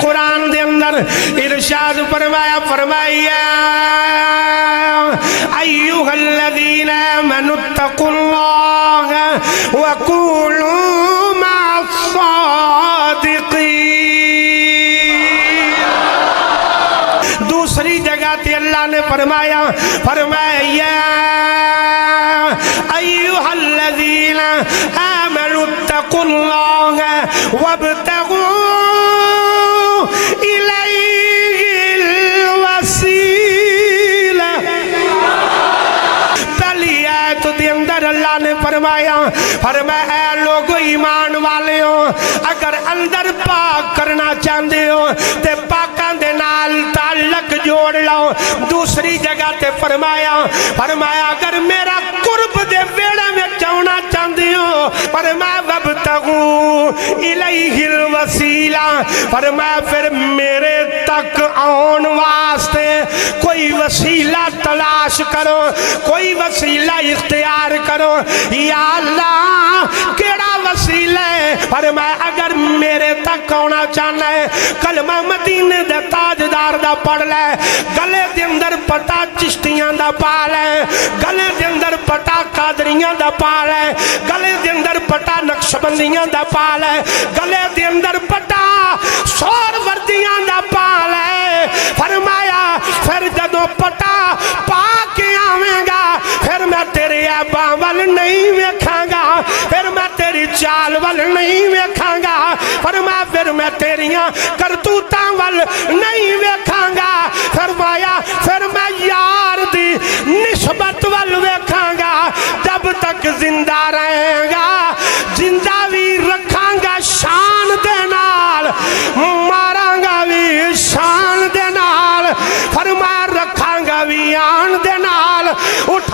कुरान दे अंदर इरशाद फरमाया फरमाया अय्युहल्लज़ीना आमनुत्तकुल्लाह व कूलू मअस्सादिक़ीन। दूसरी जगह ते अल्लाह ने फरमाया फरमाया अय्युहल्लज़ीना आमनुत्तकुल्लाह वब्तगू इलैहिल वसीला। पहली आयत दे अंदर अल्लाह ने फरमाया फरमाया लोगो ईमान वाले हो अगर अंदर पाक करना चाहते हो ते पाकां दे नाल ताल्लुक जोड़ लो। दूसरी जगह ते फरमाया फरमाया अगर मेरा कुर्ब दे वेड़े में जाना चाहते हो फरमाया वब्तगू इलैहिल वसीला फरमाया फिर मेरे तक आउण वास्ते कोई वसीला तलाश करो कोई वसीला इख्तियार करो। या अल्लाह केड़ा वसीला है फरमाया अगर मेरे तक आना चाहना है कलमा मदीने दे ताजदार दा पढ़ ले गले दे अंदर पटा चिश्तियां दा पा ले गले दे अंदर पटा कादरियां दा पा ले गले दे अंदर पटा नक्शबंदियां दा पा ले गले दे अंदर पटा सोहरवर्दियां दा पा ले। फरमाया फिर जदों पटा पा के आवेगा फिर मैं तेरे ऐबां वल नहीं वेखांगा फिर मैं तेरी चाल वल नहीं वेखांगा फरमाया फिर मैं तेरियां करतूतां वल नहीं वेखांगा फरमाया फिर मैं यार दी निस्बत वल वेखांगा। जब तक जिंदा रहेगा जिंदा भी रखांगा शान दे नाल मारांगा भी शान दे नाल फरमाया रखांगा भी आन दे नाल उठ